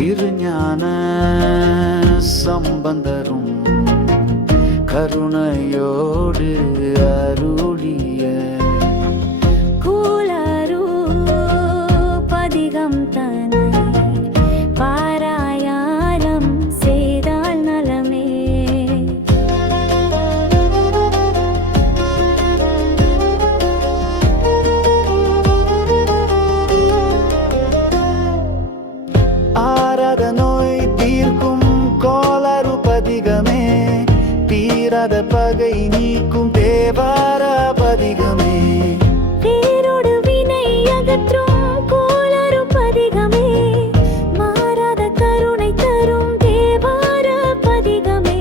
திருஞான சம்பந்தரும் கருணையோடு அருளிய கூலரு பதிகம் தனை பாராயாரம் செய்தால் நலமே. ஆராத நோய் தீர்க்கும் கோளறு பதிகமே, தீராத பகை நீக்கும் தேவார பதிகமே. பேரோடு வினை அகற்றும் கோளறு பதிகமே, மாறாத கருணை தரும் தேவார பதிகமே.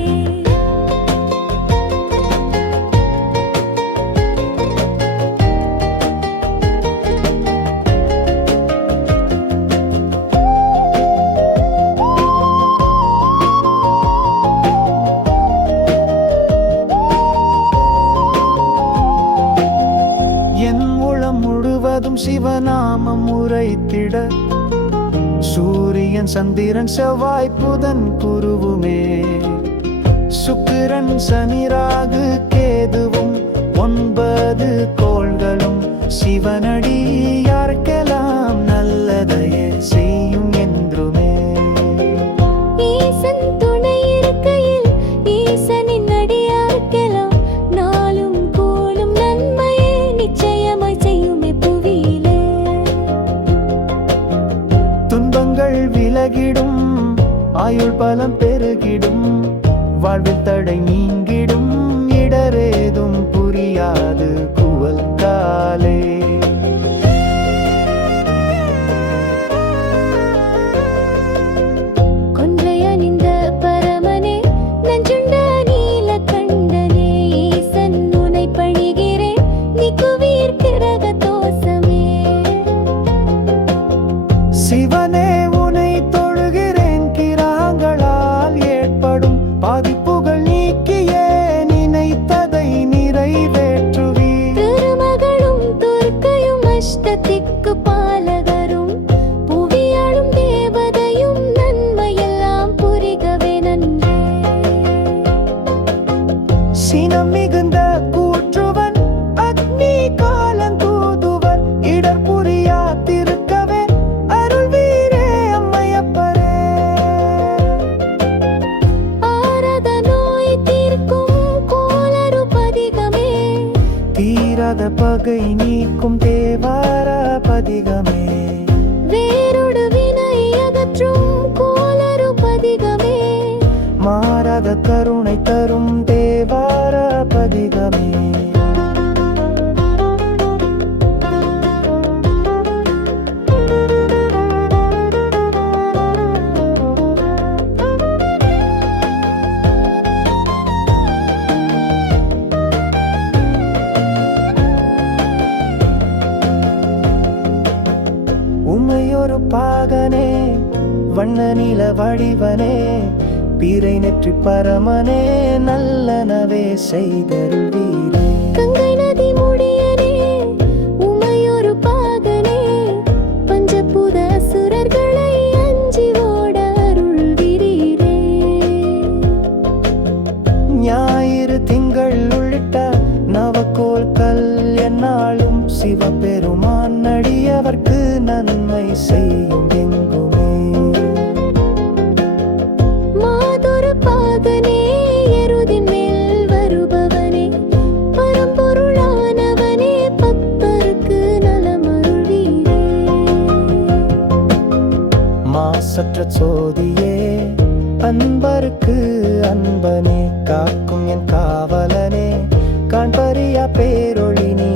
என் உளம் முழுவதும் சிவநாமம் உரைத்திட, சூரியன் சந்திரன் செவ்வாய் புதன் குருவுமே, சுக்கிரன் சனி ராகு கேதுவும் 9 கோள்களும் சிவனடி யாருக்கெல்லாம் நல்லதையே செய்யும் என்றுமே. ஈசன் துணை இருக்கையில் ஈசனின் அடியார்க்கெல்லாம் நாளும் கோலும் நன்மையே நிச்சயமாய் செய்யுமே புவியிலே. துன்பங்கள் விலகிடும், ஆயுள் பலம் பெருகிடும், வாழ்வில் தடை நீங்கிடும், இடரேதும் புரியாது குவல் காலே. கொன்றை அணிந்த பரமனே, நஞ்சுண்ட நீலகண்டனே, ஈசன் உனை பணிகிறேன், நீக்குவீர் கிரக தோஷமே. சிவனே உனை தொழுகிறேன், கிராங்களால் ஏற்படும் பாதிப்புகள் நீக்கியே நினைத்ததை நிறைவேற்றுவீர். திருமகளும் துர்க்கையும் அஷ்டதிக்கு பாலகரும் புவியாளும் தேவதையும் நன்மையெல்லாம் புரிகவே நன்றே. சினம் மிகுந்த கூற்றுவன் அக்னி காலந்தூதுவர், இடர் புரியா திருக்கவே அருள்வீரே அம்மையப்பரே. ஆராத நோய் தீர்க்கும் கோளறு பதிகமே, தீராத பகை நீக்கும் தேவார பதிகமே. வேரோடு வினை அகற்றும் கோளறு பதிகமே. மாறாத கருணை தரும் தேவார பதிகமே. உமையொரு பாகனே, வண்ண நில வடிவனே, பிறை நெற்றி பரமனே, நல்லனவே செய்தருள்வீரே. கங்கை நதி முடியனே, உமையொரு பாகனே, பஞ்சபூத அசுரர்களை அஞ்சி ஓட அருள்வீரே. ஞாயிறு திங்கள் உள்ளிட்ட நவக்கோள்கள் எந்நாளும் சிவபெருமான் நடியவர்க்கு நன்மை செய்யும் எங்குமே. மாதொரு பாகனே, எருதின் மேல் வருபவனே, பரம்பொருளானவனே, பக்தருக்கு நலமருள்வீரே. மாசற்ற சோதியே, அன்பருக்கு அன்பனே, காக்கும் என் காவலனே, காண்பறியா பேரொளி நீ